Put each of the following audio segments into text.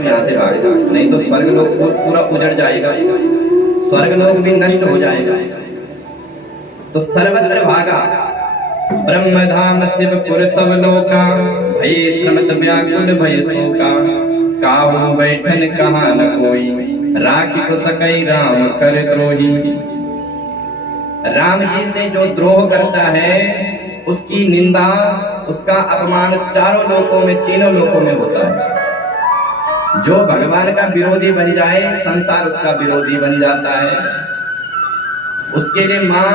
तू यहाँ से भाग जा, नहीं तो स्वर्ग लोक पूरा उजड़ जाएगा, स्वर्ग लोक भी नष्ट हो जाएगा। तो सर्वत्र भागा, ब्रह्म धाम शिवपुर सब लोका, भय श्रमत व्याकुल भय शोका, काहू बैठन कहा न कोई, राखी को सकई राम कर द्रोही। राम जी से जो द्रोह करता है उसकी निंदा, उसका अपमान चारों लोकों में, तीनों लोकों में होता है। जो भगवान का विरोधी बन जाए, संसार उसका विरोधी बन जाता है, उसके लिए माँ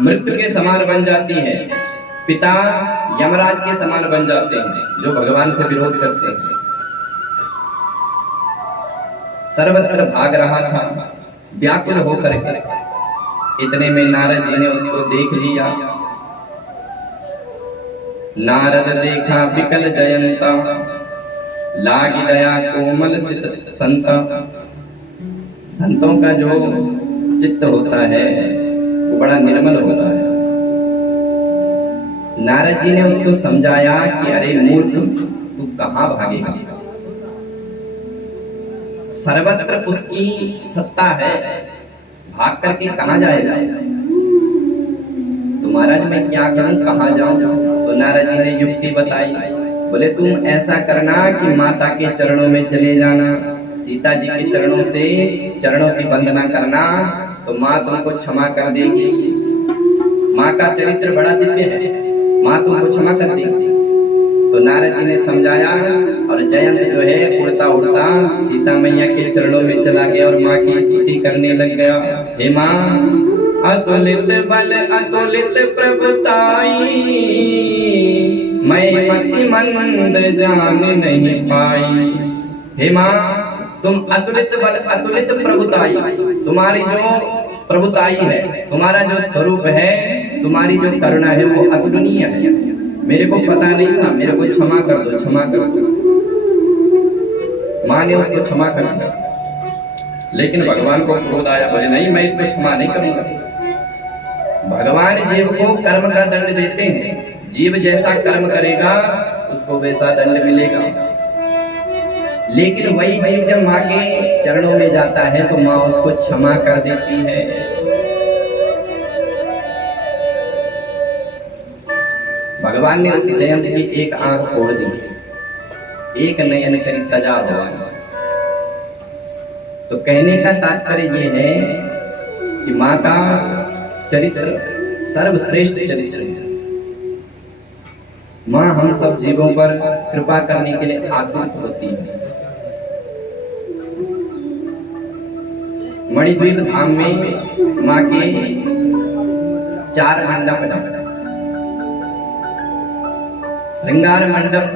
मृत्यु के समान बन जाती है, पिता यमराज के समान बन जाते हैं जो भगवान से विरोध करते हैं। सर्वत्र भाग रहा था व्याकुल होकर, इतने में नारद जी ने उसको देख लिया। नारद देखा विकल जयंता, लागी दया कोमल चित संता। संतों का जो चित्त होता है वो बड़ा निर्मल होता है। नारद जी ने उसको समझाया कि अरे मूर्ख, तू कहां भागेगा, सर्वत्र उसकी सत्ता है, भाग करके कहां जाएगा। तो महाराज मैं क्या करूं, कहां जाऊं। तो नारद जी ने युक्ति बताई, बोले तुम ऐसा करना कि माता के चरणों में चले जाना, सीता जी के चरणों से चरणों की वंदना करना, तो माँ तुमको क्षमा कर देगी। माँ का चरित्र बड़ा दिव्य है, माँ तुमको क्षमा कर देगी। तो नारद जी ने समझाया और जयंत जो है उड़ता उड़ता सीता मैया के चरणों में चला गया और माँ की स्तुति करने लग गया। हे माँ अतुलित बल अतुलित प्रभुताई, मैं मति मंद जान नहीं पाई। हे माँ तुम अतुलित बल अतुलित प्रभुताई, तुम्हारी जो प्रभुताई है, तुम्हारा जो स्वरूप है, तुम्हारी जो करुणा है वो अतुलनीय है। मेरे को पता नहीं था, मेरे को क्षमा कर दो, क्षमा कर दो। माँ ने उसको क्षमा कर दिया, लेकिन भगवान को क्रोध आया, बोले नहीं मैं इसको क्षमा नहीं करूंगा। भगवान जीव को कर्म का दंड देते हैं, जीव जैसा कर्म करेगा उसको वैसा दंड मिलेगा। लेकिन वही जीव जब माँ के चरणों में जाता है तो माँ उसको क्षमा कर देती है। भगवान ने उस जयंत की एक आंख खोल दी, एक नयन करी तजा हुआ। तो कहने का तात्पर्य ये है कि माँ का चरित्र सर्वश्रेष्ठ चरित्र है। माँ हम सब जीवों पर कृपा करने के लिए आतुर होती है। मणिद्वीप धाम में माँ के 4 मंडप हैं। श्रृंगार मंडप,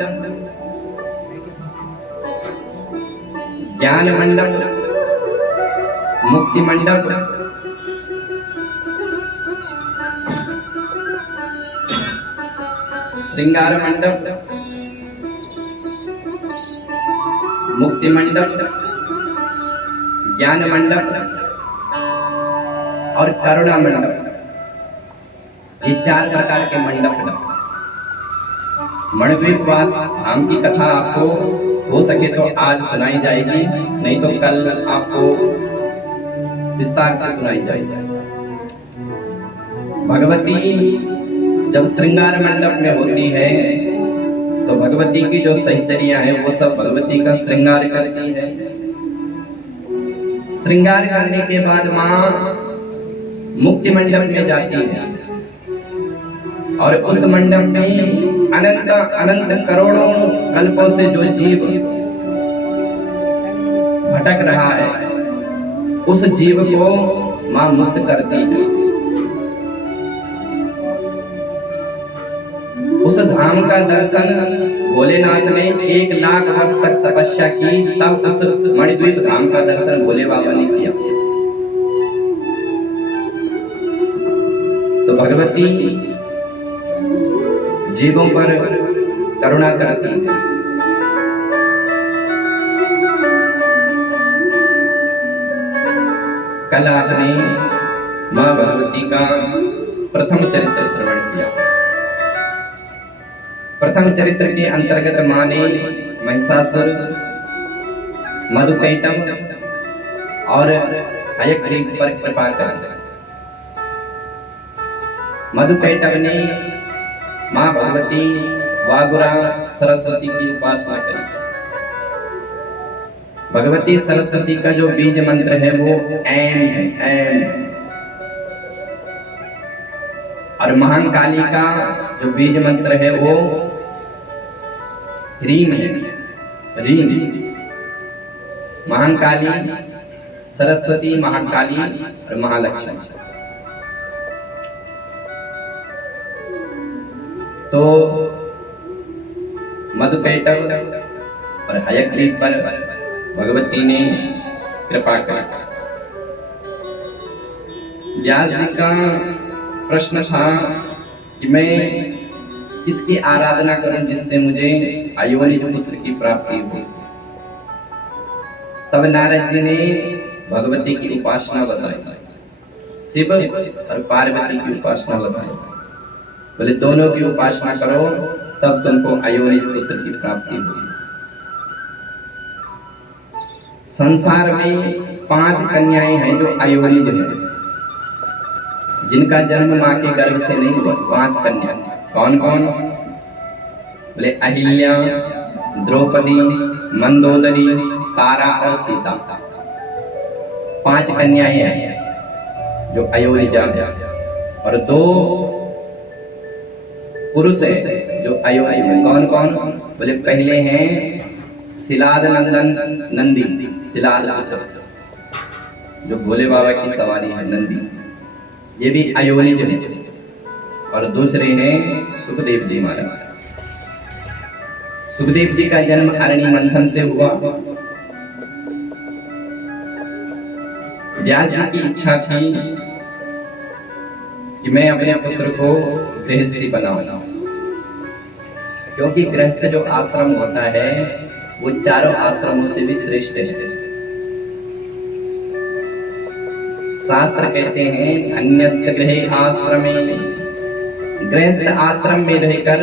ज्ञान मंडप, मुक्ति मंडप, श्रृंगार मंडप, मुक्ति मंडप, ज्ञान मंडप और करुणा मंडप, ये 4 प्रकार के मंडप। मणिद्वीप धाम की कथा आपको हो सके तो आज सुनाई जाएगी, नहीं तो कल आपको विस्तार से सुनाई जाएगी। भगवती जब श्रृंगार मंडप में होती है तो भगवती की जो सहचरियां हैं वो सब भगवती का श्रृंगार करती है। श्रृंगार करने के बाद माँ मुक्ति मंडप में जाती है और उस मंडप में अनंत अनंत करोड़ों कल्पों से जो जीव भटक रहा है उस जीव को मां मुक्त करती है। उस धाम का दर्शन भोलेनाथ ने 1 लाख वर्ष तक तपस्या की, तब उस मणिद्वीप धाम का दर्शन भोले बाबा ने किया। तो भगवती जीवों पर करुणा करती है। कल आपने मां भगवती का प्रथम चरित्र श्रवण किया। प्रथम चरित्र के अंतर्गत मां ने महिषासुर मधुकैटभ और हयग्रीव पर कृपा कर। मधुकैटभ ने माँ भगवती वागुरा सरस्वती की उपासना करी। भगवती सरस्वती का जो बीज मंत्र है वो ऐं है, ऐं। और महाकाली का जो बीज मंत्र है वो ह्रीम है, ह्रीम। महाकाली, सरस्वती, महाकाली और महालक्ष्मी। तो मधुकैटभ और हयग्रीव पर भगवती ने कृपा करी। व्यास जी का प्रश्न था कि मैं किसकी आराधना करूं जिससे मुझे अयोनिज पुत्र की प्राप्ति हो। तब नारद जी ने भगवती की उपासना बताई, शिव और पार्वती की उपासना बताई। बोले दोनों की उपासना करो तब तुमको अयोनिज पुत्र की प्राप्ति होगी। संसार में 5 कन्याएं हैं जो अयोनिज हैं, जिनका जन्म मां के गर्भ से नहीं हुआ। 5 कन्या कौन कौन? बोले अहिल्या, द्रौपदी, मंदोदरी, तारा और सीता। 5 कन्याएं हैं जो अयोनिजा है और 2 पुरुष है जो अयोनिज है। कौन कौन? बोले पहले हैं सिलाद नंदन नंदी, सिलाद पुत्र जो भोले बाबा की सवारी है, नंदी, ये भी अयोनिज है। और दूसरे हैं सुखदेव जी महाराज। सुखदेव जी का जन्म अरणी मंथन से हुआ। व्यास जी की इच्छा थी कि मैं अपने पुत्र को गृहस्थी बनाऊं, क्योंकि गृहस्थ जो आश्रम होता है वो चारों आश्रमों से भी श्रेष्ठ है। शास्त्र कहते हैं धन्यस्त गृहे आश्रमे, गृहस्थ आश्रम में रहकर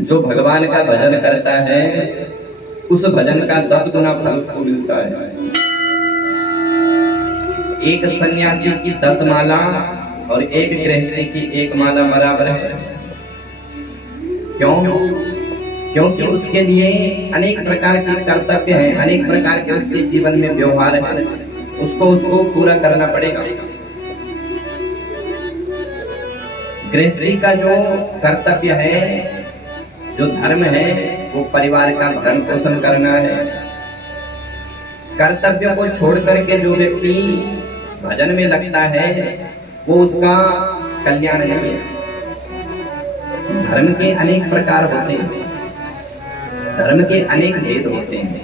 जो भगवान का भजन करता है उस भजन का 10 गुना फल उसको मिलता है। एक सन्यासी की 10 माला और एक गृहस्थी की 1 माला बराबर है। क्यों? क्योंकि उसके लिए अनेक प्रकार के कर्तव्य हैं, अनेक प्रकार के उसके जीवन में व्यवहार है, उसको पूरा करना पड़ेगा। गृहस्थी का जो कर्तव्य है, जो धर्म है, वो परिवार का भरण पोषण करना है। कर्तव्य को छोड़ करके जो व्यक्ति भजन में लगता है वो उसका कल्याण नहीं है। धर्म के अनेक प्रकार होते हैं, धर्म के अनेक भेद होते हैं।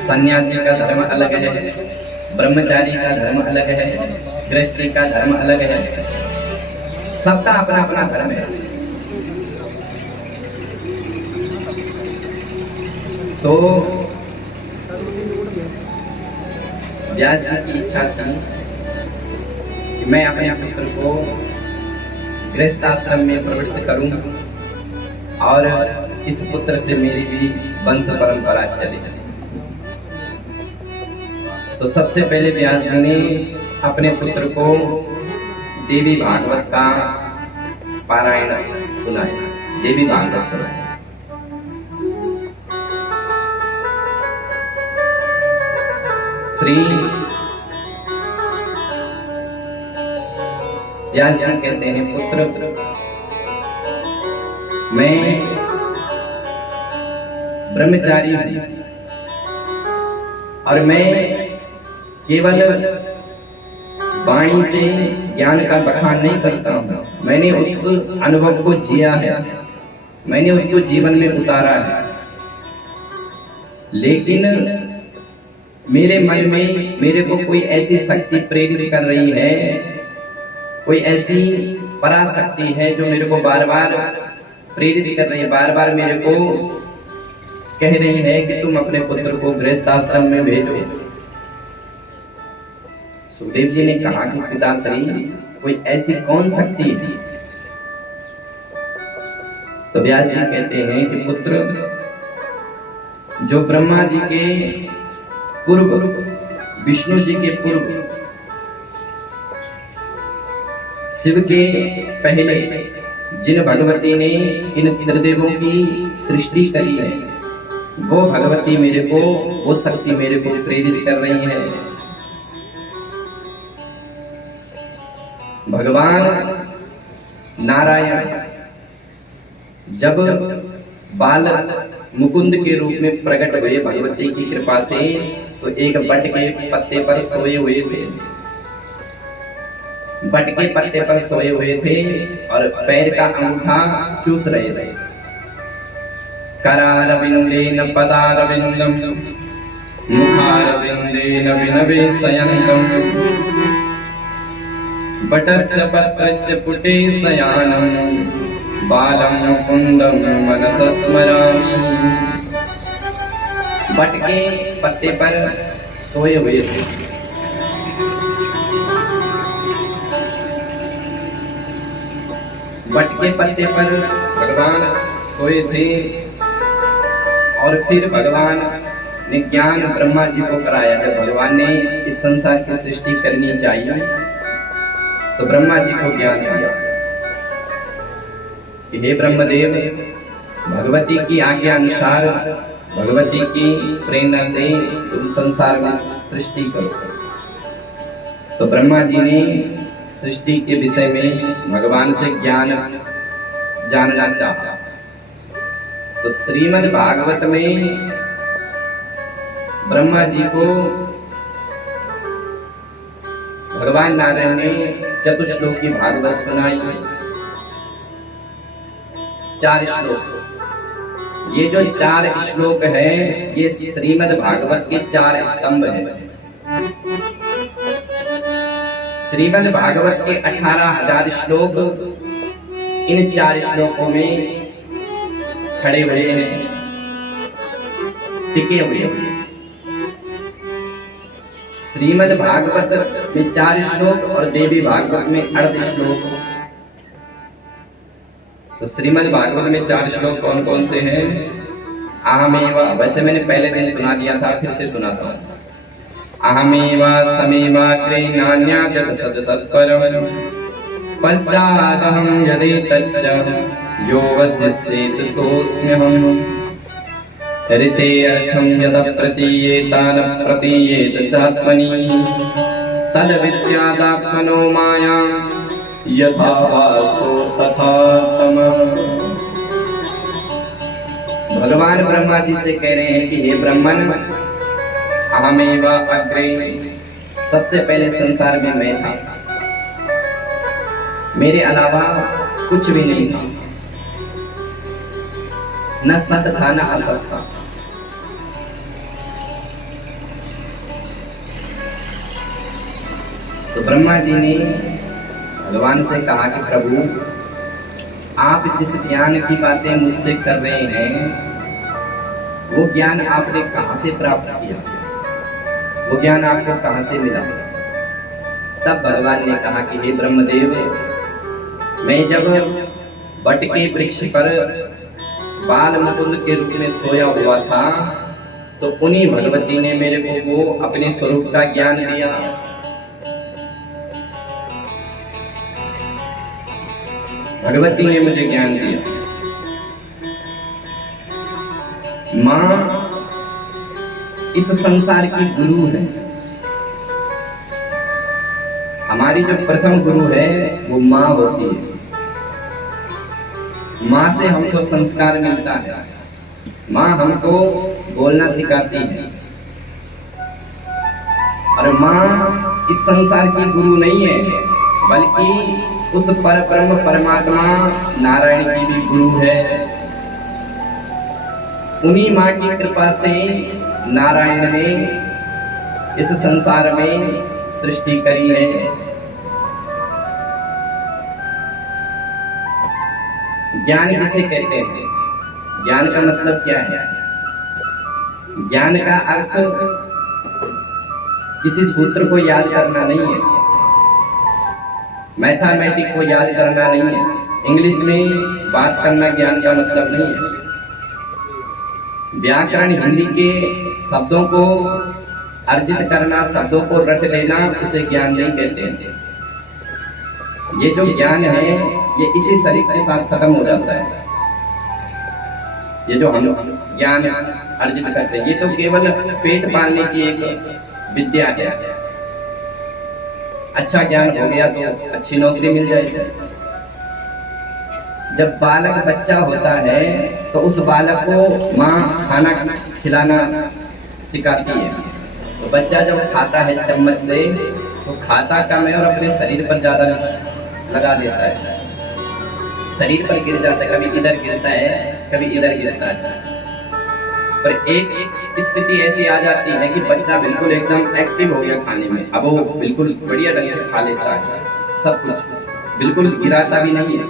सन्यासी का धर्म अलग है, ब्रह्मचारी का धर्म अलग है, गृहस्थी का धर्म अलग है। सबका अपना अपना धर्म है। तो व्यास जी की इच्छा थी कि मैं अपने पुत्र को गृहस्थ आश्रम में प्रवृत्त करूं और इस पुत्र से मेरी भी वंश परंपरा चले। तो सबसे पहले व्यास जी ने अपने पुत्र को देवी भागवत का पारायण सुनाया, देवी भागवत सुनाया। श्री व्यास जी कहते हैं, पुत्र मैं ब्रह्मचारी हूं और मैं केवल वाणी से ज्ञान का बखान नहीं करता हूं, मैंने उस अनुभव को जिया है, मैंने उसको जीवन में उतारा है। लेकिन मेरे मन में मेरे को कोई ऐसी शक्ति प्रेरित कर रही है, कोई ऐसी पराशक्ति है जो मेरे को बार बार प्रेरित कर रही है, बार बार मेरे को कह रही है कि तुम अपने पुत्र को गृहस्थ आश्रम में भेजो। सुखदेव जी ने कहा कि पिताश्री कोई ऐसी कौन शक्ति है तो व्यास जी कहते हैं कि पुत्र, जो ब्रह्मा जी के पूर्व, विष्णु जी के पूर्व, शिव के पहले जिन भगवती ने इन त्रिदेवों की सृष्टि करी है, वो भगवती मेरे को, वो शक्ति मेरे को प्रेरित कर रही है। भगवान नारायण जब बाल मुकुंद के रूप में प्रकट हुए भगवती की कृपा से, तो एक बट के पत्ते पर सोए हुए थे। बट के पत्ते पर सोए हुए थे और पैर का अंगूठा चूस रहे थे। करारविंदेन पदारविंदम मुखारविंदेन विनवेशयन्तम बटस्य पत्रस्य पुटे शयानं बालं मुकुंदं मनसा स्मरामि। बट के पत्ते पर सोए हुए थे। बट के पत्ते पर भगवान सोए थे और फिर भगवान ने ज्ञान ब्रह्मा जी को कराया। जब भगवान ने इस संसार की सृष्टि करनी चाहिए तो ब्रह्मा जी को ज्ञान दिया कि हे ब्रह्मदेव, भगवती की आज्ञा अनुसार, भगवती की प्रेरणा से तुम संसार में सृष्टि करो। तो ब्रह्मा जी ने सृष्टि के विषय में भगवान से ज्ञान जानना चाहा। तो श्रीमद् भागवत में ब्रह्मा जी को भगवान नारायण ने चतुश्लोकी भागवत सुनाई। 4 श्लोक। ये जो 4 श्लोक है, ये श्रीमद् भागवत के 4 स्तंभ हैं। श्रीमद् भागवत के 18,000 श्लोक इन 4 श्लोकों में खड़े हुए हैं, टिके हुए हैं। श्रीमद् भागवत में 4 श्लोक और देवी भागवत में 38 श्लोक। तो श्रीमद् भागवत में 4 श्लोक कौन कौन से हैं? अहमेव, वैसे मैंने पहले दिन सुना दिया था, फिर से सुनाता हूँ। अहमेव समेवाग्रे नान्याद् सत्परम् पश्चादहं यदेतच्च यो वसिष्येत सोऽस्म्यहम् ऋते अर्थं यद प्रतीयेत न प्रतीयेत चात्मनि तद विद्यादात्मनो माया यथा वासो तथा तमः। भगवान ब्रह्मा जी से कह रहे हैं कि हे ब्रह्मन, अहमेव अग्रे, सबसे पहले संसार में मैं था, मेरे अलावा कुछ भी नहीं था, न सत था न असत था। तो ब्रह्मा जी ने भगवान से कहा कि प्रभु, आप जिस ज्ञान की बातें मुझसे कर रहे हैं, वो ज्ञान आपने कहां से प्राप्त किया, वो ज्ञान आपको कहां से मिला? तब भगवान ने कहा कि हे ब्रह्मदेव, मैं जब बट के वृक्ष पर बाल मुकुंद के रूप में सोया हुआ था, तो उन्हीं भगवती ने मेरे को वो अपने स्वरूप का ज्ञान दिया। भगवती ने मुझे ज्ञान दिया। माँ इस संसार की गुरु है। हमारी जो प्रथम गुरु है वो माँ होती है। माँ से हमको संस्कार मिलता है, माँ हमको बोलना सिखाती है। और माँ इस संसार की गुरु नहीं है, बल्कि उस परब्रह्म परमात्मा नारायण की भी गुरु है। उन्हीं माँ की कृपा से नारायण ने इस संसार में सृष्टि करी है। ज्ञान किसे कहते हैं? ज्ञान का मतलब क्या है? ज्ञान का अर्थ किसी सूत्र को याद करना नहीं है, मैथमेटिक को याद करना नहीं है, इंग्लिश में बात करना ज्ञान का मतलब नहीं है। व्याकरण हिंदी के शब्दों को अर्जित करना, शब्दों को रट लेना, उसे ज्ञान नहीं कहते हैं। ये जो ज्ञान है ये इसी शरीर के साथ खत्म हो जाता है। ये जो हम ज्ञान अर्जित करते हैं ये तो केवल पेट पालने की एक विद्या है। अच्छा ज्ञान हो गया तो अच्छी नौकरी मिल जाएगी। जब बालक बच्चा होता है तो उस बालक को माँ खाना खिलाना सिखाती है। तो बच्चा जब खाता है चम्मच से तो खाता कम है और अपने शरीर पर ज्यादा लगा देता है, शरीर पर गिर जाता है, कभी इधर गिरता है कभी इधर गिरता है। पर एक स्थिति ऐसी आ जाती है कि बच्चा बिल्कुल एकदम एक्टिव हो गया खाने में, अब वो बिल्कुल बढ़िया ढंग से खा लेता है, सब कुछ बिल्कुल गिराता भी नहीं है।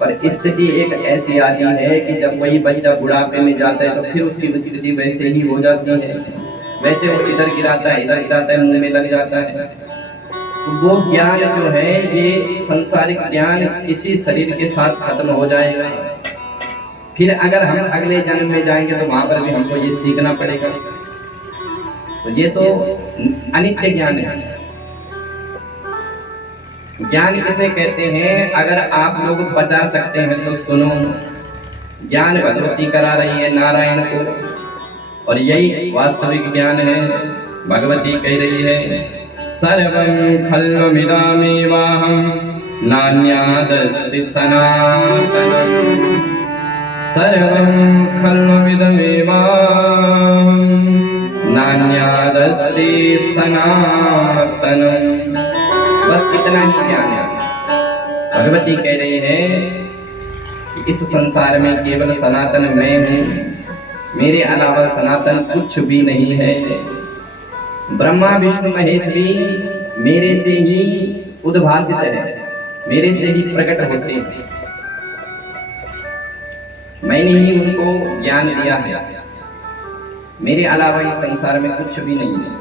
पर स्थिति एक ऐसी आती है कि जब वही बच्चा बुढ़ापे में जाता है तो फिर उसकी स्थिति वैसे ही हो जाती है, वैसे वो इधर गिराता है इधर गिराता है, मुंह में लग जाता है। तो वो ज्ञान जो है ये संसारिक ज्ञान इसी शरीर के साथ खत्म हो जाएगा। फिर अगर हम अगले जन्म में जाएंगे तो वहां पर भी हमको ये सीखना पड़ेगा। तो ये तो अनित्य ज्ञान है। ज्ञान किसे कहते हैं? अगर आप लोग बचा सकते हैं तो सुनो। ज्ञान भगवती करा रही है नारायण को, और यही वास्तविक ज्ञान है। भगवती कह रही है सर्वं खल्वमिदमेवाहं नान्यादस्ति सनातनम्। सर्वं खल्वमिदमेवाहं नान्यादस्ति सनातनम्। बस इतना ही ज्ञान है। भगवती कह रही है कि इस संसार में केवल सनातन मैं हूँ, मेरे अलावा सनातन कुछ भी नहीं है। ब्रह्मा विष्णु महेश भी मेरे से ही उद्भासित है, मेरे से ही प्रकट होते हैं। मैंने ही उनको ज्ञान दिया है, मेरे अलावा इस संसार में कुछ भी नहीं है।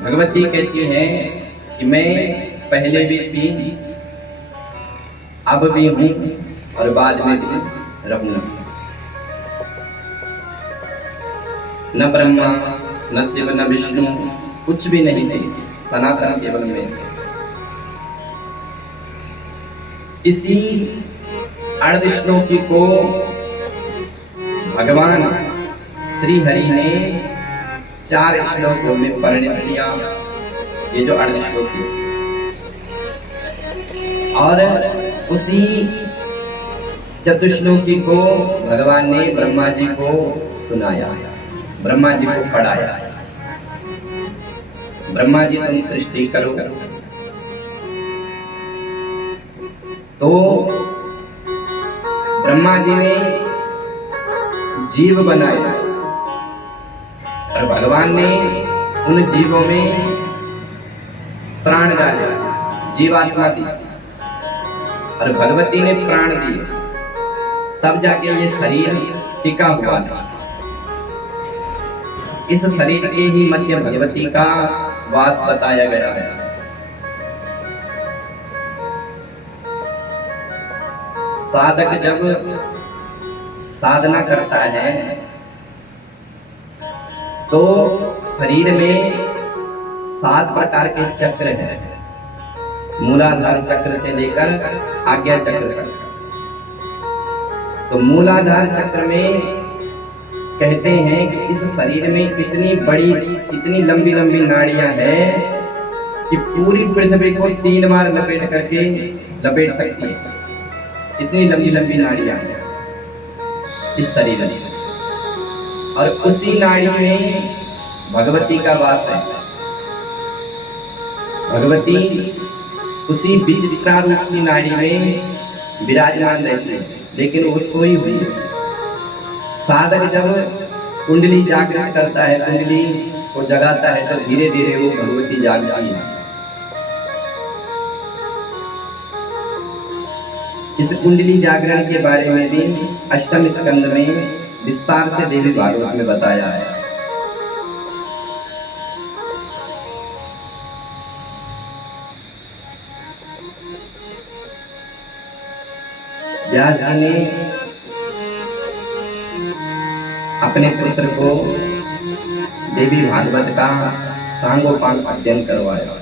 भगवती कहती है कि मैं पहले भी थी, अब भी हूँ और बाद में भी रहूंगा। न ब्रह्मा न शिव न विष्णु कुछ भी नहीं थे, सनातन केवल मैं। इसी अर्धश्लोकी को भगवान श्री हरि ने 4 श्लोकों में परिणत किया। ये जो अर्धश्लोकी, और उसी चतुश्लोकी को भगवान ने ब्रह्मा जी को सुनाया, ब्रह्मा जी को पढ़ाया। ब्रह्मा जी तुम सृष्टि करो। तो ब्रह्मा जी ने जीव बनाया और भगवान ने उन जीवों में प्राण डाले, जीवात्मा दी, और भगवती ने प्राण दिए, तब जाके ये शरीर टिका हुआ था। इस शरीर के ही मध्य भगवती का वास बताया गया है। साधक जब साधना करता है तो शरीर में 7 प्रकार के चक्र हैं, मूलाधार चक्र से लेकर आज्ञा चक्र तक। तो मूलाधार चक्र में कहते हैं कि इस शरीर में इतनी बड़ी, इतनी लंबी लंबी नाड़ियां हैं कि पूरी पृथ्वी को 3 बार लपेट सकती है। इतनी लंबी लंबी नाड़ियां हैं इस शरीर में, और उसी नाड़ी में भगवती का वास है। भगवती उसी विचित्रा रूप की नाड़ी में विराजमान रहती है, लेकिन वो सोई हुई है। साधक जब कुंडली जागृत करता है, कुंडली को जगाता है, तो धीरे धीरे वो भगवती जागती है। इस कुंडली जागरण के बारे में भी 8वें स्कंद में विस्तार से देवी भागवत में बताया है। व्यास जी ने अपने पुत्र को देवी भागवत का सांगोपांग अध्ययन करवाया।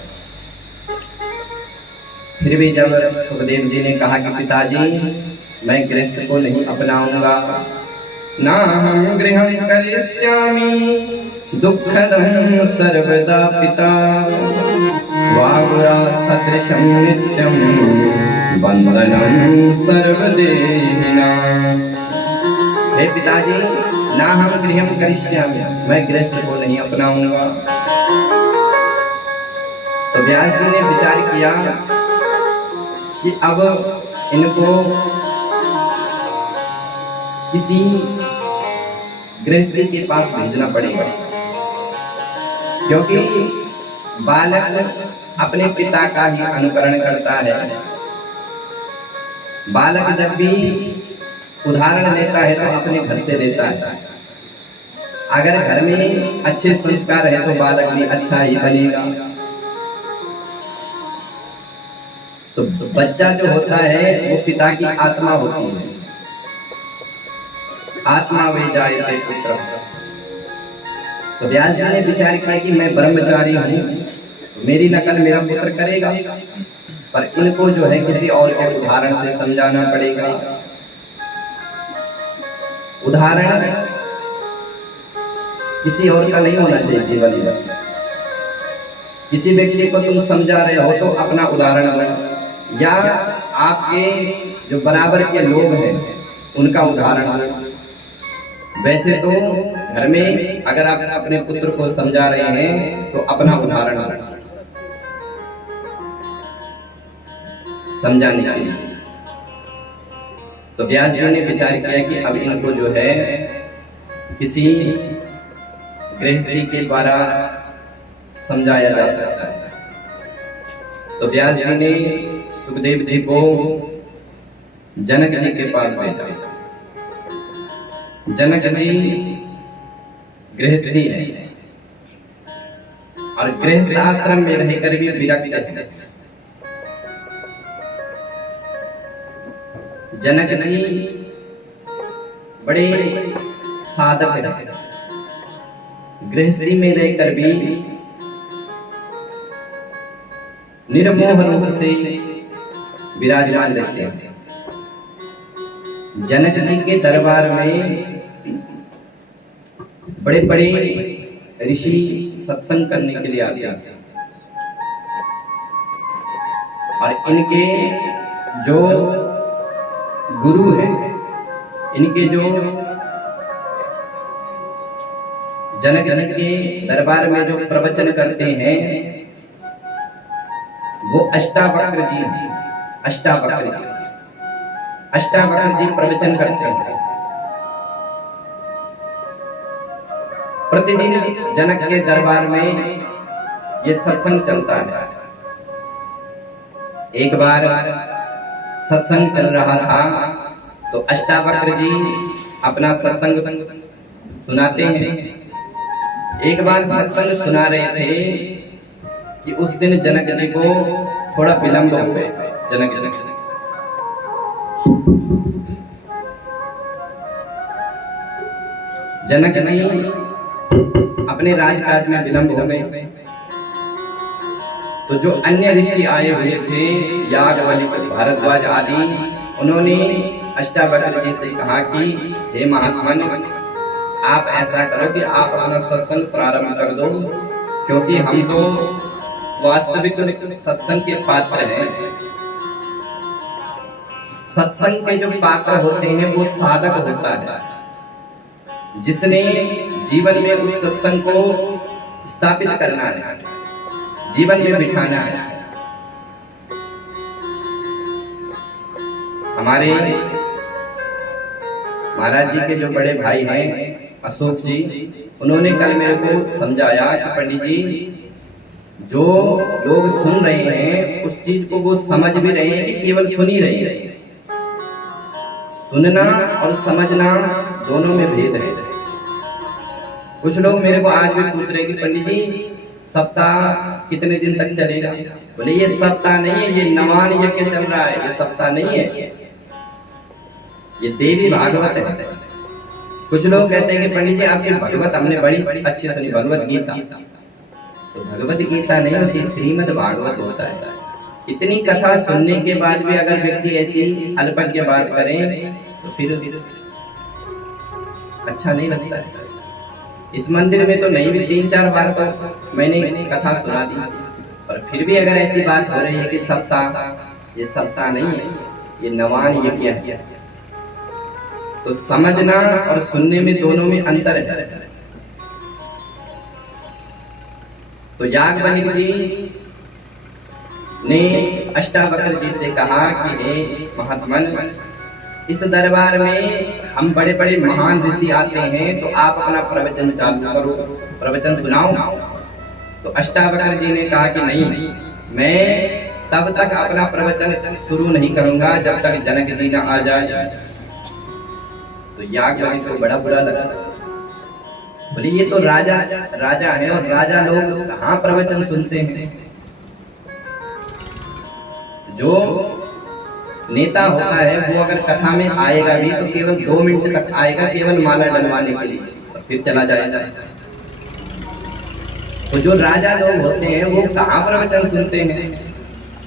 फिर भी जब सुखदेव जी ने कहा कि पिताजी मैं गृहस्थ को नहीं अपनाऊंगा, ना हम गृहं करिष्यामि दुःखदं सर्वदा पिता, वागुरा सदृशं नित्यं बंधनं सर्वदेहिनां। हे पिताजी, ना हम गृहं करिष्यामि, मैं गृहस्थ को नहीं अपनाऊंगा। तो व्यास जी ने विचार किया कि अब इनको किसी गृहस्थी के पास भेजना पड़ेगा, क्योंकि बालक अपने पिता का ही अनुकरण करता है। बालक जब भी उदाहरण लेता है तो अपने घर से लेता है। अगर घर में अच्छे संस्कार है तो बालक भी अच्छा ही बनेगा। तो बच्चा जो होता है वो पिता की आत्मा होती है। आत्मा वे जायते पुत्र। तो व्यास जी ने विचार किया कि मैं ब्रह्मचारी हूँ, मेरी नकल मेरा पुत्र करेगा, पर इनको जो है किसी और के उदाहरण से समझाना पड़ेगा। उदाहरण किसी और का नहीं होना चाहिए जीवन में। किसी व्यक्ति को तुम समझा रहे हो तो अपना उदाहरण दो, या आपके जो बराबर के लोग हैं उनका उदाहरण दो। वैसे तो घर में अगर आप अपने पुत्र को समझा रहे हैं तो अपना उदाहरण दो समझाने के लिए। तो व्यास जी ने विचार किया कि अब इनको जो है किसी गृहस्थी के द्वारा समझाया जा सकता है। तो व्यास जी ने सुखदेव जी को जनक जी के पास भेजा। जनक जी गृहस्थी है और गृहस्थ आश्रम में रहकर भी विरक्त है। जनक जी बड़े साधक हैं, गृहस्थी में रहकर भी निर्मोह रूप से विराजमान रहते हैं। जनक जी के दरबार में बड़े बड़े ऋषि सत्संग करने के लिए आते हैं और इनके जो गुरु हैं, इनके जो जनक जी के दरबार में जो प्रवचन करते हैं वो अष्टावक्र जी हैं। अष्टावक्र जी प्रवचन करते हैं। प्रतिदिन जनक के दरबार में ये सत्संग चलता है। एक बार सत्संग चल रहा था तो अष्टावक्र जी अपना सत्संग सुनाते हैं। एक बार सत्संग सुना रहे थे कि उस दिन जनक जी को थोड़ा विलंब हो गए। जनक जी अपने राजकाज में विलंब हो गए। तो जो अन्य ऋषि आए हुए थे, याज्ञवल्क्य, भारद्वाज आदि, उन्होंने अष्टावक्र जी से कहा कि हे महात्मन, आप ऐसा करो कि आप अपना सत्संग प्रारंभ कर दो, क्योंकि हम तो वास्तविक सत्संग के पात्र हैं। सत्संग के जो पात्र होते हैं वो साधक होता है, जिसने जीवन में उस सत्संग को स्थापित करना है, जीवन में बिठाना है। हमारे महाराज जी के जो बड़े भाई हैं अशोक जी, उन्होंने कल मेरे को समझाया कि पंडित जी, जो लोग सुन रहे हैं उस चीज को वो समझ भी रहे हैं कि केवल सुन ही रहे हैं। सुनना और समझना दोनों में भेद है। कुछ लोग मेरे को आज भी पूछ रहे हैं कि पंडित जी सप्ताह कितने दिन तक चलेगा? बोले ये सप्ताह नहीं है, ये नवान यज्ञ चल रहा है, ये सप्ताह नहीं है। ये देवी भागवत है। कुछ लोग कहते हैं कि पंडित जी आपकी भगवत हमने बड़ी अच्छी सुनी, भगवत गीता। तो भगवत गीता नहीं होती, श्रीमद् भागवत होता है। इतनी कथा सुनने के बाद भी अगर व्यक्ति ऐसी अल्पज्ञ बात करें तो फिर अच्छा नहीं लगता है। इस मंदिर में तो नहीं भी 3-4 बार तो मैंने कथा सुना दी, और फिर भी अगर ऐसी बात हो रही है कि सप्ताह, ये सप्ताह नहीं है, ये नवान यज्ञ है, तो समझना और सुनने में दोनों में अंतर है। तो याज्ञवल्क्य जी ने अष्टावक्र जी से कहा कि हे महात्मन, इस दरबार में हम बड़े बड़े महान ऋषि आते हैं, तो आप अपना प्रवचन चालू करो, प्रवचन सुनाओ। तो अष्टावक्र जी ने कहा कि नहीं, मैं तब तक अपना प्रवचन शुरू नहीं करूंगा जब तक जनक जी ना आ जाए। तो याज्ञवल्क्य को बड़ा बुरा लगा, बोले ये तो राजा है, और राजा लोग कहाँ प्रवचन सुनते हैं। जो नेता होता है वो अगर कथा में आएगा भी तो केवल 2 मिनट तक आएगा, केवल माला डलवाने के लिए, और फिर चला जाएगा। तो जो राजा लोग होते हैं वो कहाँ प्रवचन सुनते हैं।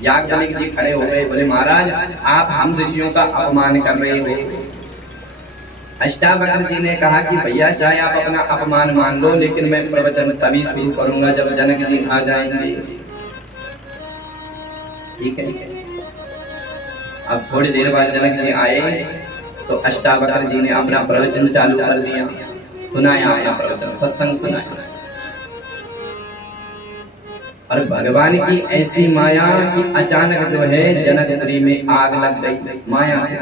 याज्ञवल्क्य जी खड़े हो गए, बोले महाराज आप हम ऋषियों का अपमान कर रहे हो। अष्टावक्र जी ने कहा कि भैया चाहे आप अपना अपमान मान लो, लेकिन मैं प्रवचन तभी शुरू करूंगा जब जनक जी आ जाएंगे। ठीक है। अब थोड़ी देर बाद जनक जी आए तो अष्टावक्र जी ने अपना प्रवचन चालू कर दिया, सुनाया अपना प्रवचन, सत्संग सुनाया। और भगवान की ऐसी माया कि अचानक जो है जनकपुरी में आग लग गई, माया से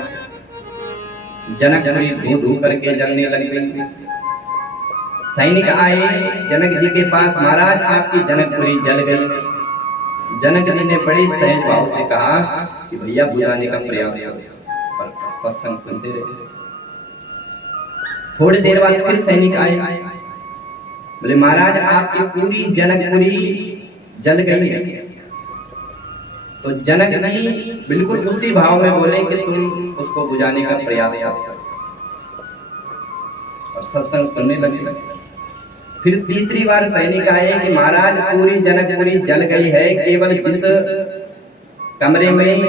जनकपुरी धू करके जलने लग गई। सैनिक आए जनक जी के पास, महाराज आपकी जनकपुरी जल गई। जनक जी ने बड़े सहज भाव से कहा कि भैया बुझाने का प्रयास करो, और सत्संग सुनते रहे। थोड़ी देर बाद फिर सैनिक आए, बोले महाराज आपकी पूरी जनकपुरी जल गई है। तो जनक जी बिल्कुल उसी भाव में बोले कि तुम उसको बुझाने का प्रयास करो, और सत्संग सुनने लगे। फिर तीसरी बार सैनिक आए कि महाराज पूरी जनकपुरी जल गई है, केवल जिस कमरे में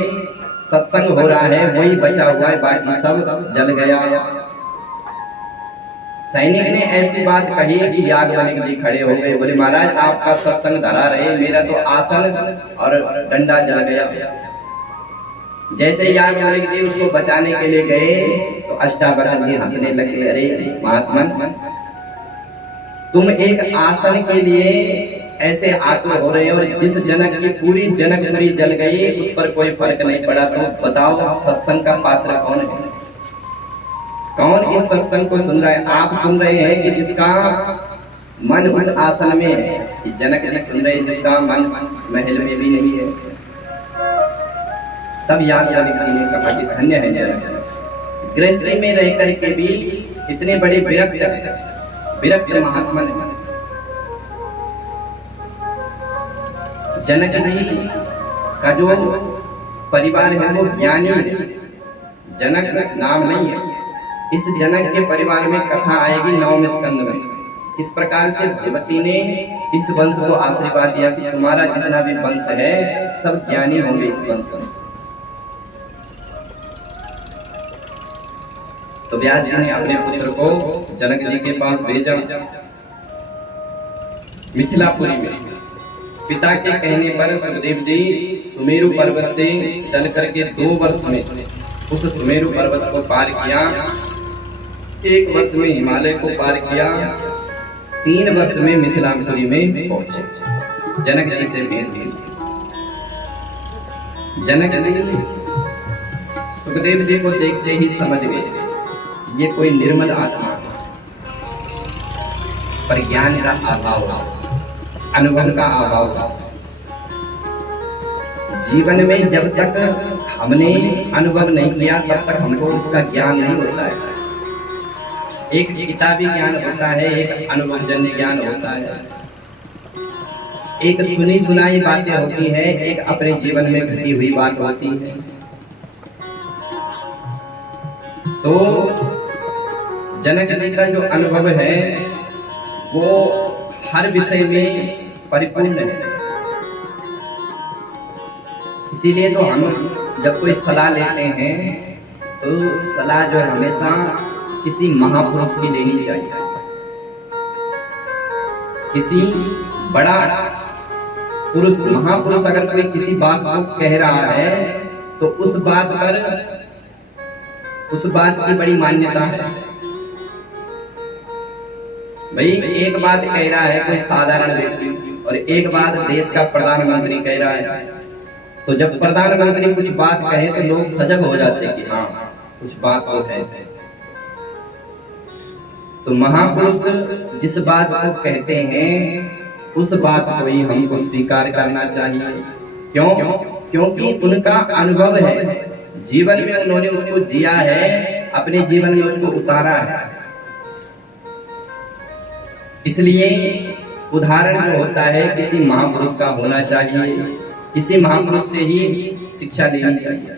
सत्संग हो रहा है वही बचा हुआ है, बाकी सब जल गया। सैनिक ने ऐसी बात कही कि याज्ञवल्क्य जी खड़े हो गए, बोले महाराज आपका सत्संग धरा रहे, मेरा तो आसन और डंडा जल गया। जैसे याज्ञवल्क्य जी उसको बचाने के लिए गए तो अष्टावक्र जी हंसने लगे, अरे महात्मन तुम एक आसन के लिए ऐसे आतुर हो रहे हो, और जिस जनक की पूरी जनकपुरी जल गई उस पर कोई फर्क नहीं पड़ा, तो बताओ सत्संग का पात्र कौन है? कौन इस सत्संग को सुन रहा है? आप सुन रहे हैं कि जिसका मन उस आसन में है, जनक जी सुन रहे हैं जिसका मन महल में भी नहीं है। तब याज्ञवल्क्य जी ने कहा कि धन्य है जनक, गृहस्थी में रह करके भी इतने बड़े विरक्त महात्मा है। जनक जी का जो परिवार है वो ज्ञानी है, जनक नाम नहीं है। इस जनक के परिवार में कथा आएगी 9वें स्कंद में। इस प्रकार से भगवती ने इस वंश को आशीर्वाद दिया कि तुम्हारा जितना भी वंश है सब ज्ञानी होंगे इस वंश में। तो व्यास जी ने अपने पुत्र को जनक जी के पास भेजा। मिथिलापुरी में पिता के कहने पर सुखदेव जी सुमेरु पर्वत से चल करके 2 वर्ष में उस सुमेरु पर्वत को पार किया, 1 वर्ष में हिमालय को पार किया, 3 वर्ष में मिथिलापुरी में पहुंचे। जनक जी से भेंट हुई। जनक जी सुखदेव जी को देखते ही समझ गए ये कोई निर्मल आत्मा पर ज्ञान का अभाव, अनुभव का अभाव। जीवन में जब तक हमने अनुभव नहीं किया तब तक हमको उसका ज्ञान नहीं होता है। एक किताबी ज्ञान होता है, एक अनुभवजन्य ज्ञान होता है, एक सुनी सुनाई बातें होती है, एक अपने जीवन में घटी हुई बात होती है। तो जनक जी का जो अनुभव है वो हर विषय में परिपूर्ण है। इसीलिए तो हम जब कोई सलाह लेते हैं तो सलाह जो है हमेशा किसी महापुरुष की लेनी चाहिए। किसी बड़ा पुरुष, महापुरुष अगर कोई किसी बात को कह रहा है तो उस बात की बड़ी मान्यता है। भाई एक बात कह रहा है कोई साधारण व्यक्ति और एक बात देश का प्रधानमंत्री कह रहा है, तो जब प्रधानमंत्री कुछ बात कहे तो लोग सजग हो जाते हैं कि हाँ कुछ बात तो है। तो महापुरुष जिस बात को कहते हैं उस बात को ही हमको स्वीकार करना चाहिए। क्यों? क्योंकि उनका अनुभव है, जीवन में उन्होंने उसको जिया है, अपने जीवन में उसको उतारा है। इसलिए उदाहरण जो होता है किसी महापुरुष का होना चाहिए, किसी महापुरुष से ही शिक्षा लेनी चाहिए।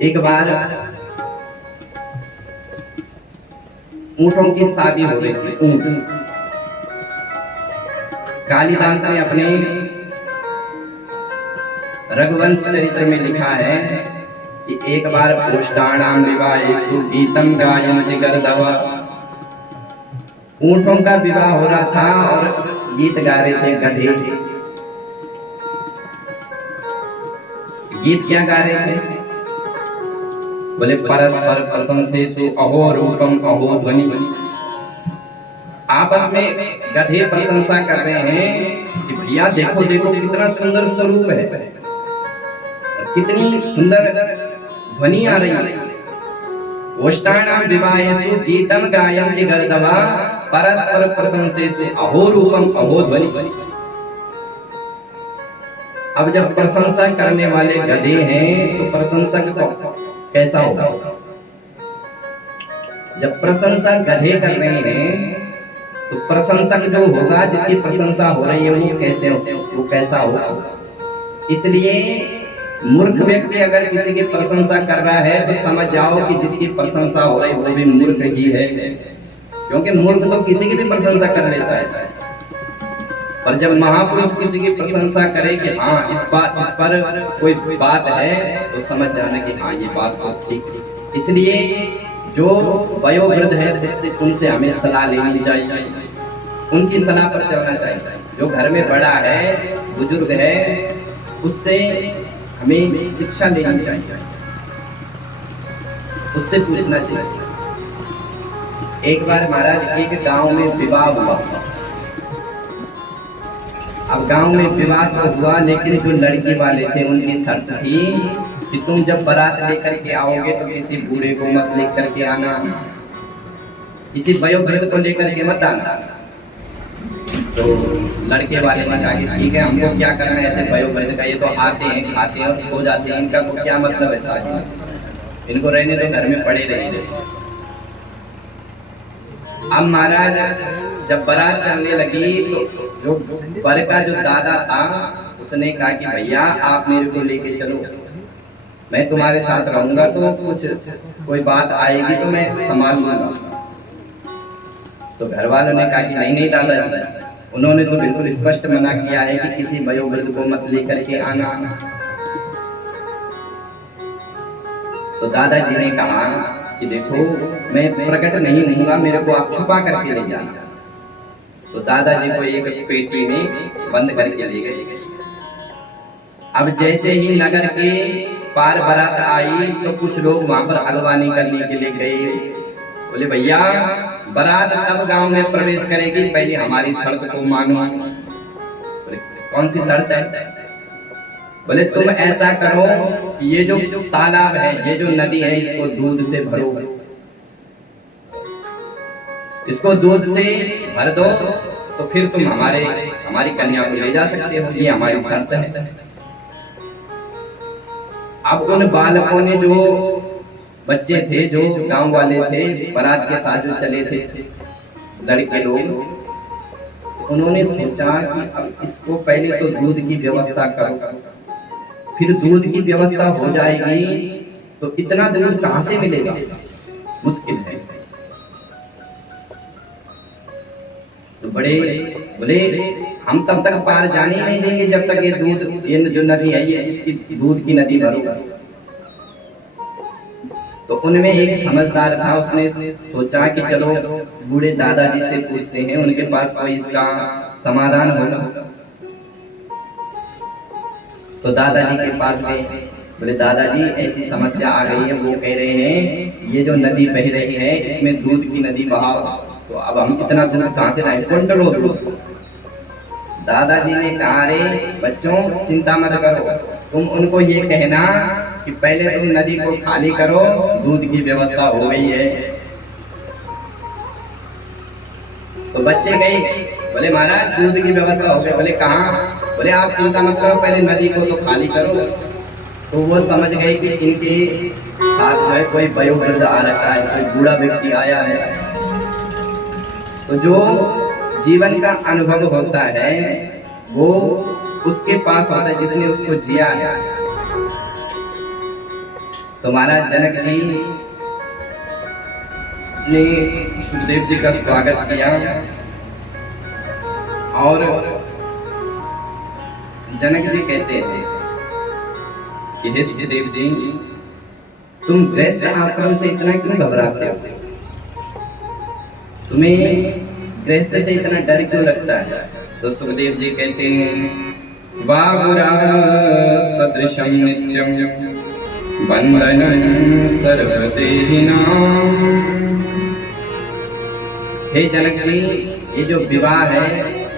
एक बार ऊंटों की शादी हो रही थी। ऊंट कालिदास ने अपने रघुवंश चरित्र में लिखा है कि एक बार पुरुषाणाम विवाहेषु गीतम गायन्ति गर्दवा। ऊंटों का विवाह हो रहा था और गीत गा रहे थे गधे। गीत क्या गा रहे थे? बोले परस्पर प्रशंसेषु अहो रूपम अहो ध्वनि। आपस में गधे प्रशंसा कर रहे हैं कि भैया देखो देखो कितना सुंदर स्वरूप है, कितनी सुंदर ध्वनि आ रही है। ओष्ठानाम विवाहेषु गीतम गायन्ति गर्दवा परस्पर प्रशंसेषु अहो रूपम अहो ध्वनि। अब जब प्रशंसा करने वाले गधे हैं तो प्रशंसक कैसा होगा? जब प्रशंसा गधे कर रहे हैं तो प्रशंसक जो होगा, जिसकी प्रशंसा हो रही है, वो कैसा होगा? इसलिए मूर्ख व्यक्ति अगर किसी की प्रशंसा कर रहा है तो समझ जाओ कि जिसकी प्रशंसा हो रही है वो भी मूर्ख ही है। क्योंकि मूर्ख तो किसी की भी प्रशंसा कर लेता है, पर जब महापुरुष किसी की प्रशंसा करे कि हाँ इस पर कोई बात है तो समझ जाना कि हाँ ये बात तो ठीक है। इसलिए जो वयोवृद्ध है उनसे हमें सलाह लेनी चाहिए, उनकी सलाह पर चलना चाहिए। जो घर में बड़ा है, बुजुर्ग है, उससे हमें शिक्षा लेनी चाहिए, उससे पूछना चाहिए। एक बार महाराज एक गांव में विवाह हुआ। अब गांव में विवाह तो हुआ, लेकिन जो लड़की वाले थे उनकी शर्त थी कि तुम जब बारात लेकर के आओगे तो किसी बूढ़े को मत लेकर के आना, किसी वयोवृद्ध को लेकर के मत आना। तो लड़के वाले ने कहा ठीक है, हमको क्या करना है ऐसे वयोवृद्ध का, ये तो आते हैं खाते हैं और सो जाते हैं, इनका तो क्या मतलब है शादी, इनको रहने तो घर में पड़े रहेंगे। अब महाराज जब बारात चलने लगी तो जो वर का जो दादा था उसने कहा कि भैया आप मेरे को लेके चलो, मैं तुम्हारे साथ रहूंगा, तो कोई बात आएगी तो मैं संभाल लूंगा। तो घर वालों ने कहा कि नहीं दादाजी, उन्होंने तो बिल्कुल स्पष्ट मना किया है कि किसी वयोवृद्ध को मत लेकर के आना। तो दादाजी ने कहा कि देखो मैं प्रकट नहीं होऊंगा, मेरे को आप छुपा करके ले जाना। तो दादाजी को एक पेटी में बंद करके ले गए। अब जैसे ही नगर के पार बारात आई तो कुछ लोग वहां पर अगवानी करने के लिए गए। बोले भैया बारात तब गांव में प्रवेश करेगी, पहले हमारी शर्त को मानो। कौन सी शर्त है? बोले तुम ऐसा करो कि ये जो तालाब है, ये जो नदी है, इसको दूध से भरो, इसको दूध से भर दो तो फिर तुम हमारी कन्या को ले जा सकते हो, ये हमारी शर्त है। अब उन बालकों ने, जो बच्चे थे, जो गांव वाले थे, बारात के साथ जो चले थे लड़के लोग, उन्होंने सोचा कि अब इसको पहले तो दूध की व्यवस्था करो, फिर दूध की व्यवस्था हो जाएगी तो इतना दूध कहां से मिलेगा, मुश्किल है। तो बड़े बोले हम तब तक पार जाने ही नहीं देंगे जब तक ये दूध, ये जो नदी है ये इसकी दूध की नदी भरो। तो उनमें एक समझदार था, उसने सोचा कि चलो बूढ़े दादाजी से पूछते हैं, उनके पास कोई इसका समाधान होगा। तो दादाजी के पास गए, बोले दादाजी ऐसी समस्या आ गई है, वो कह रहे हैं ये जो नदी बह रही है इसमें दूध की नदी बहाओ, तो अब हम इतना दूध कहां से लाएं, क्विंटलों दूध। दादाजी ने कहा रे बच्चों चिंता मत करो, तुम उनको ये कहना कि पहले तुम नदी को खाली करो, दूध की व्यवस्था हो गई है। तो बच्चे गए, बोले महाराज दूध की व्यवस्था हो गई। बोले कहाँ? बोले आप चिंता मत करो, पहले नदी को तो खाली करो। तो वो समझ गए कि इनके साथ जो है कोई वयोवृद्ध आ रखा है, कोई बूढ़ा व्यक्ति आया है। तो जो जीवन का अनुभव होता है वो उसके पास होता है जिसने उसको जिया है। तो महाराज जनक जी ने सुखदेव जी का स्वागत किया और जनक जी कहते थे कि हे सुखदेव जी तुम गृहस्थ आश्रम से इतना क्यों घबराते हो, तुम्हें गृहस्थ से इतना डर क्यों लगता है। तो सुखदेव जी कहते हैं वागुरा सदृशं नित्यं बंधनं सर्वदेहिनां। हे जनक जी ये जो विवाह है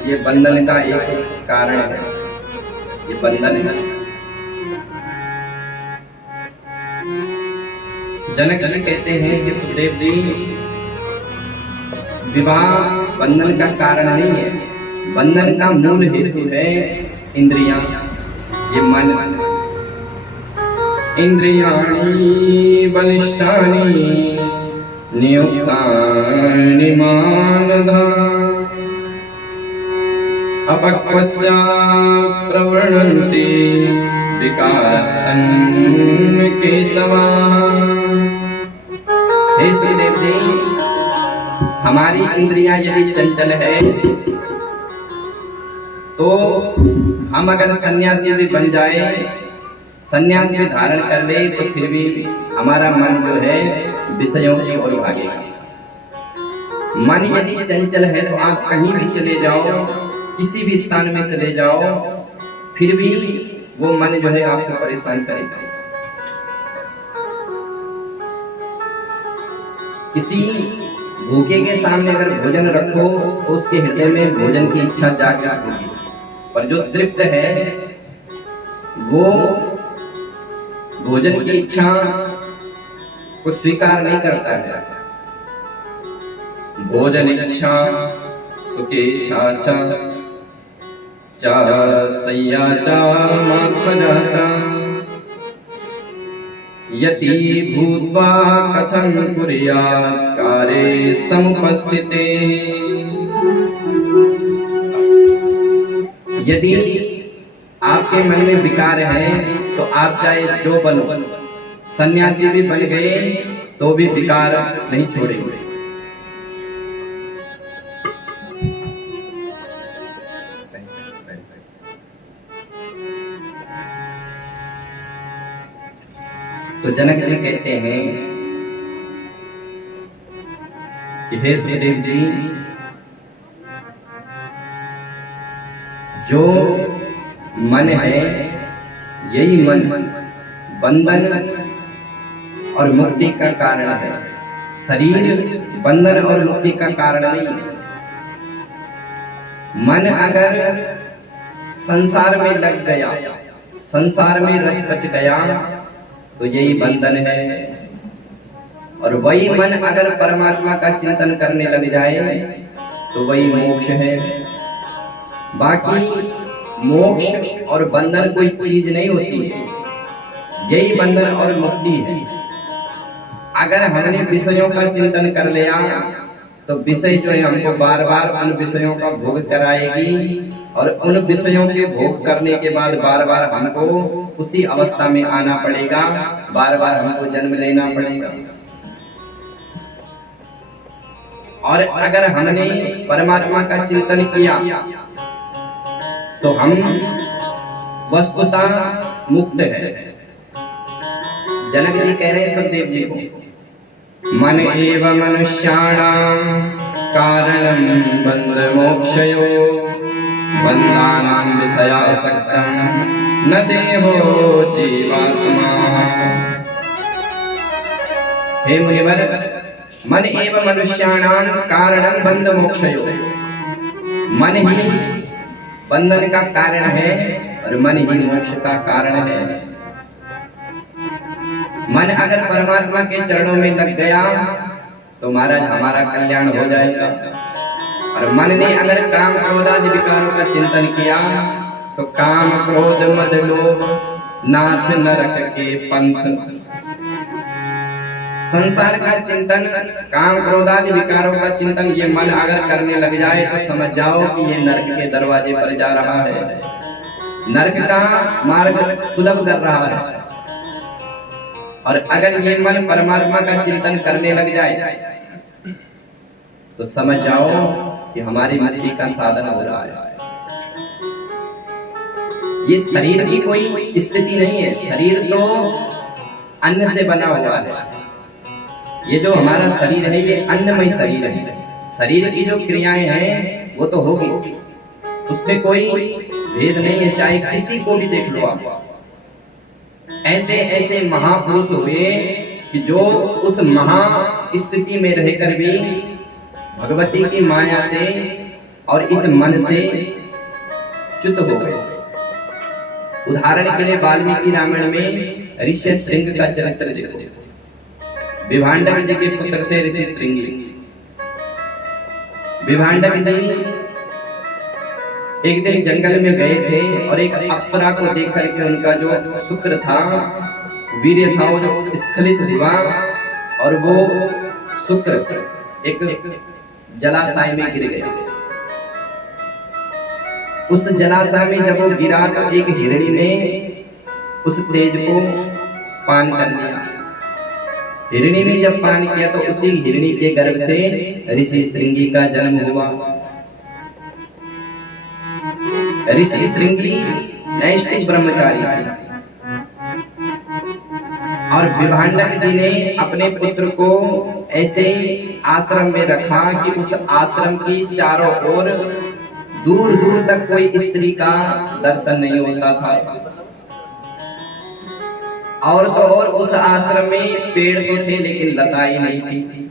ये बंधन का एक कारण है, ये बंधन है। जनक जी कहते हैं कि सुखदेव जी विवाह बंधन का कारण नहीं है, बंधन का मूल हेतु है इंद्रियां, ये मन। इंद्रियाणि बलिष्ठानि नियुक्तानि मानधा अपक्वस्य प्रवृणन्ति विकारस्तन् केशवा। हे श्रीदेव जी हमारी इंद्रियां यदि चंचल है तो हम अगर सन्यासी भी बन जाए, सन्यासी भी धारण कर ले तो फिर भी हमारा मन जो है विषयों की ओर भागेगा। मन यदि चंचल है तो आप कहीं भी चले जाओ, किसी भी स्थान में चले जाओ, फिर भी वो मन जो है आपको परेशान करेगा। किसी भूखे के सामने अगर भोजन रखो तो उसके हृदय में भोजन की इच्छा जागृत होगी, पर जो तृप्त है वो भोजन की इच्छा को स्वीकार नहीं करता है। भोजन इच्छा सुखे इच्छा चा सय्या चा मात्मजा चा यति भूत्वा कथं कुर्यात् कार्ये समुपस्थिते। यदि आपके मन में विकार है तो आप चाहे जो बनो, सन्यासी भी बन गए तो भी विकार नहीं छोड़ेंगे। तो जनक जी कहते हैं कि हे सुखदेव जी जो मन है यही मन बंधन और मुक्ति का कारण है, शरीर बंधन और मुक्ति का कारण नहीं है। मन अगर संसार में लग गया, संसार में रच बच गया तो यही बंधन है, और वही मन अगर परमात्मा का चिंतन करने लग जाए तो वही मोक्ष है। बाकी मोक्ष और बंधन कोई चीज नहीं होती है, यही बंधन और मुक्ति है। अगर हमने विषयों का चिंतन कर लिया तो विषय जो है हमको बार बार उन विषयों का भोग कराएगी, और उन विषयों के भोग करने के बाद बार बार हमको उसी अवस्था में आना पड़ेगा, बार बार हमको जन्म लेना पड़ेगा। और अगर हमने परमात्मा का चिंतन किया तो हम वस्तुतः मुक्त है। जनक जी कह रहे हैं सुखदेव जी को, मन एव मनुष्याणां कारणं बंध मोक्षयो बंधानां विषयासक्तं न देहो जीवात्मा। हे मुनिवर, मन एव मनुष्याणां कारणं बंध मोक्षयो, मन ही बंधन का कारण है और मन ही मोक्ष का कारण है। मन अगर परमात्मा के चरणों में लग गया तो महाराज हमारा कल्याण हो जाएगा। और मन ने अगर काम क्रोध आदि विकारों का चिंतन किया तो काम क्रोध मद लोभ नाथ नरक के पंथ। संसार का चिंतन, काम क्रोध आदि विकारों का चिंतन ये मन अगर करने लग जाए तो समझ जाओ कि ये नरक के दरवाजे पर जा रहा है, नरक का मार्ग सुलभ कर रहा है। और अगर ये मन परमात्मा का चिंतन करने लग जाए तो समझ जाओ कि हमारी मुक्ति का साधन हो रहा है। ये शरीर की कोई स्थिति नहीं है, शरीर तो अन्न से बना हुआ है। ये जो हमारा शरीर है ये अन्नमय शरीर है। शरीर की जो क्रियाएं हैं वो तो होगी, उसमें कोई भेद नहीं है, चाहे किसी को भी देख लो आप। ऐसे ऐसे महापुरुष हुए कि जो उस महा स्थिति में रहकर भी भगवती की माया से और इस मन से च्युत हो गए। उदाहरण के लिए वाल्मीकि रामायण में ऋषि श्रृंग का चरित्र देखो। विभांडक जी के पुत्र थे ऋषि श्रृंग। विभांडक जी एक दिन जंगल में गए थे और एक अप्सरा को देख करके उनका जो शुक्र था, वीर्य था, वो जो स्खलित हुआ और वो शुक्र एक जलाशय में गिर गया। उस जलाशय में जब वो गिरा तो एक हिरणी ने उस तेज को पान कर लिया। हिरणी ने जब पान किया तो उसी हिरणी के गर्भ से ऋषि श्रृंगी का जन्म हुआ। ऋषि श्रृंगी नैष्ठिक ब्रह्मचारी थे और विभांडक जी ने अपने पुत्र को ऐसे आश्रम में रखा कि उस आश्रम की चारों ओर दूर दूर तक कोई स्त्री का दर्शन नहीं होता था। और तो और उस आश्रम में पेड़ तो थे लेकिन लताएं नहीं थी।